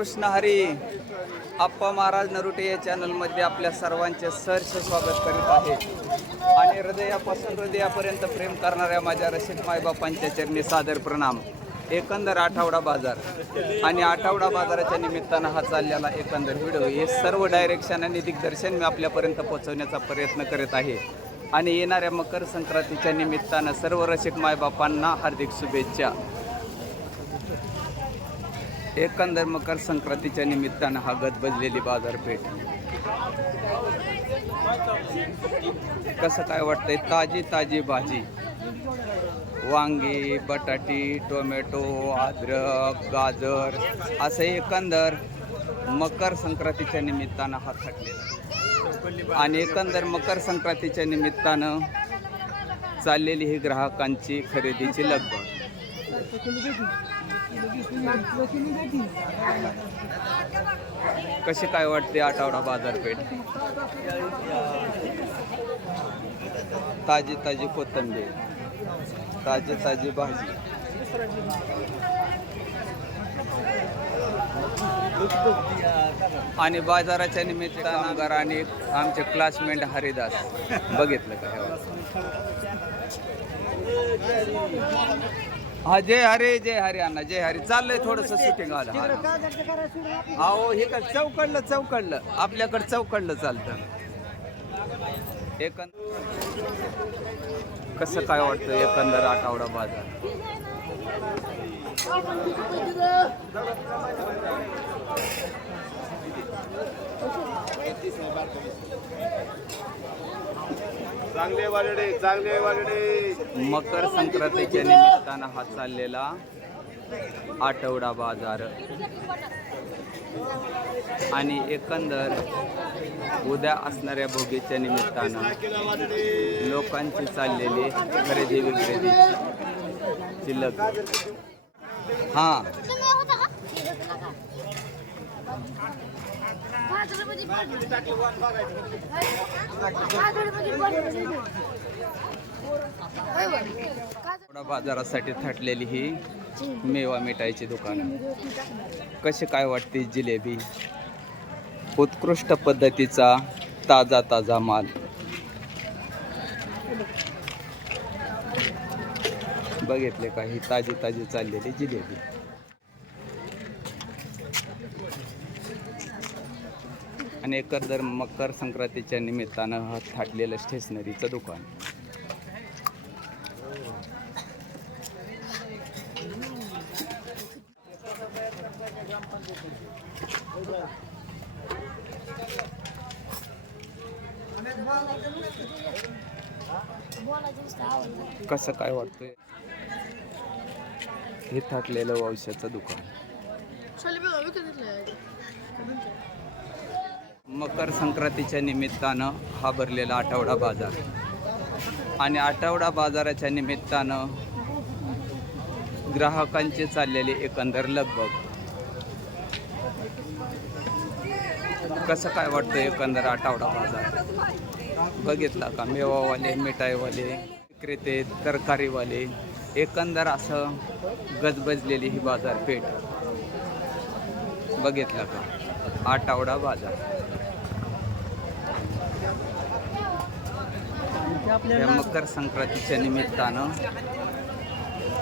कृष्ण हरी. आप्पा महाराज नरुटे या चॅनलमध्ये आपल्या सर्वांचे सहर्ष स्वागत करीत आहे आणि हृदयापासून हृदयापर्यंत प्रेम करणाऱ्या माझ्या रशीद मायबापांच्या चरणी सादर प्रणाम. एकंदर आठवडा बाजार. आणि आठवडा बाजाराच्या निमित्तानं हा चाललेला एकंदर व्हिडिओ हे सर्व डायरेक्शन आणि दिग्दर्शन मी आपल्यापर्यंत पोहोचवण्याचा प्रयत्न करीत आहे. आणि येणाऱ्या मकर संक्रांतीच्या निमित्तानं सर्व रसिक मायबापांना हार्दिक शुभेच्छा. एकंदर मकर संक्रांतीच्या निमित्तानं हा गजबजलेली बाजारपेठ. कसं काय वाटतंय? ताजी ताजी भाजी. वांगी बटाटी टोमॅटो अद्रक गाजर असं एकंदर मकर संक्रांतीच्या निमित्तानं हा थटलेला. आणि एकंदर मकर संक्रांतीच्या निमित्तानं चाललेली ही ग्राहकांची खरेदीची लगबग. कशी काय वाटते आठवडा बाजारपेठ? ताजी ताजी कोथिंबीर ताजी ताजी भाजी. आणि बाजाराच्या निमित्तानं घर आणि आमचे क्लासमेट हरिदास. बघितलं का हे जय हरे जय हरे अण्णा जय हरे. चाललंय थोडस शूटिंग आलं. हा. अहो हे का चौकडलं चौकडलं. आपल्याकडं चौकडलं चालतं. एकंद कसं काय वाटतं एकंदर आठवडा बाजार? चांगले वालडे चांगले वालडे मकर संक्रांतीच्या निमित्तानं हा चाललेला आठवडा बाजार. आणि एकंदर उद्या असणाऱ्या भोगीच्या निमित्तानं लोकांची चाललेली खरेदी विक्रेदी शिल्लक. हां. बाजारासाठी थटलेली ही मेवा मिठाईची दुकानं. कशी काय वाटते जिलेबी? उत्कृष्ट पद्धतीचा ताजा ताजा माल. बघितले का ही ताजी ताजी चाललेली जिलेबी? आणि एकंदर मकर संक्रांतीच्या निमित्तानं थाटलेलं स्टेशनरीचं दुकान. कसं काय वाटतंय? हे थाटलेलं औषधाचं दुकान. मकर संक्रांतीच्या निमित्तानं हा भरलेला आठवडा बाजार. आणि आठवडा बाजाराच्या निमित्तानं ग्राहकांची चाललेली एकंदर लगबग. कसं काय वाटतं एकंदर आठवडा बाजार? बघितला का? मेवावाले मिठाईवाले विक्रेते तरकारीवाले एकंदर असं गजबजलेली ही बाजारपेठ. बघितलं का? आठवडा बाजार. या मकर संक्रांतीच्या निमित्तानं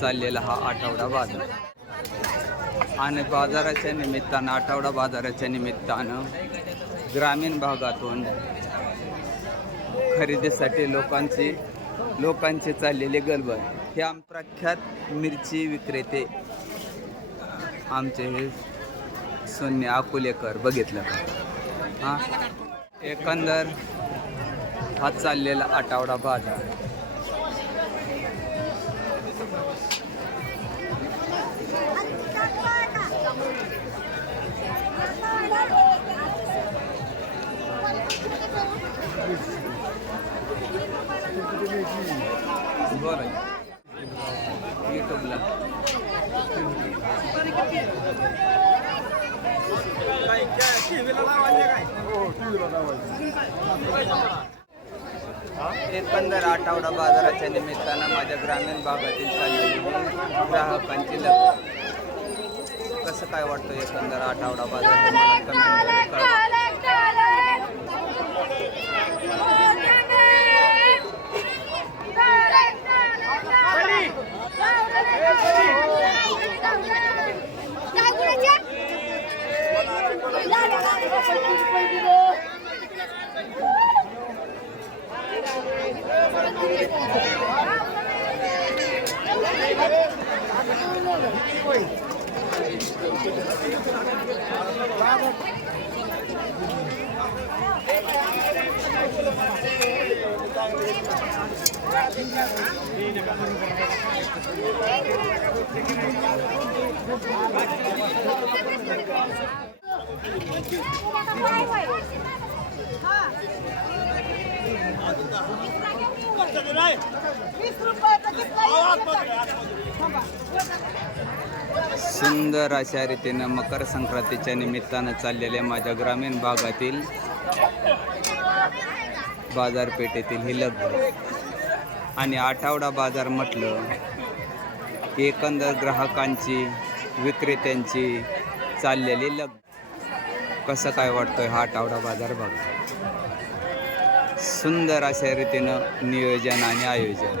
चाललेला हा आठवडा बाजार. आणि बाजाराच्या निमित्तानं आठवडा बाजाराच्या निमित्तानं ग्रामीण भागातून खरेदीसाठी लोकांची लोकांची चाललेली गलबल. हे आम प्रख्यात मिरची विक्रेते आमचे हे सोन्य अकोलेकर बघितलं हां? एकंदर हा चाललेला आठवडा बाजार बरं. युट्यूबला एकंदर आठवडा बाजाराच्या निमित्तानं माझ्या ग्रामीण भागातील चाललेली ग्राहकांची लग्न कसं काय वाटतं एकंदर आठवडा बाजार मला कळवा वीस रुपये सुंदर अशा रीतीनं मकर संक्रांतीच्या निमित्तानं चाललेल्या माझ्या ग्रामीण भागातील बाजारपेठेतील ही लग्न आणि आठवडा बाजार म्हटलं की एकंदर ग्राहकांची विक्रेत्यांची चाललेली लग कसं काय वाटतोय हा आठवडा बाजार बघा. सुंदर अशा रीतीनं नियोजन आणि आयोजन.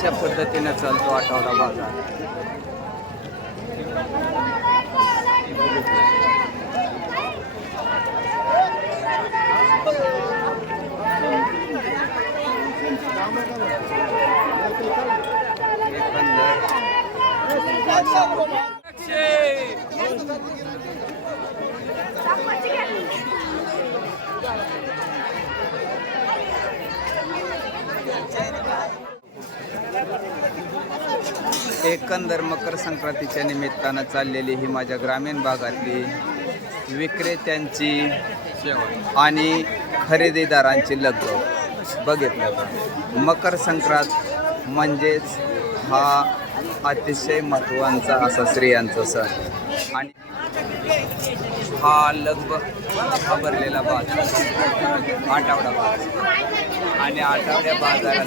अशा पद्धतीनं चालतो आठवडा बाजार एकंदर अशा एकंदर मकर संक्रांतीच्या निमित्तानं चाललेली ही माझ्या ग्रामीण भागातली विक्रेत्यांची आणि खरेदीदारांची लगबग बघितलं का? मकर संक्रांत म्हणजेच हा अतिशय महत्त्वाचा असा स्त्रियांचा सण. आणि हा लगबग हा भरलेला बाजार आठवडा बाजार आणि आठवड्या बाजारात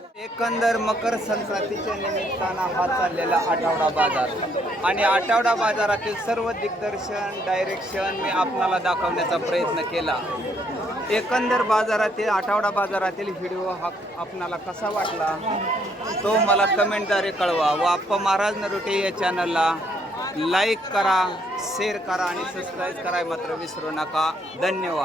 एकंदर मकर संक्रांतीच्या निमित्तानं हा चाललेला आठवडा बाजार. आणि आठवडा बाजारातील सर्व दिग्दर्शन डायरेक्शन मी आपणाला दाखवण्याचा प्रयत्न केला. एकंदर बाजारातील आठवडा बाजारातील व्हिडिओ हा आपणाला कसा वाटला? तो मला कमेंटद्वारे कळवा. व आप्पा महाराज नरुटे या चॅनलला लाईक करा शेअर करा आणि सबस्क्राईब करायला मात्र विसरू नका. धन्यवाद.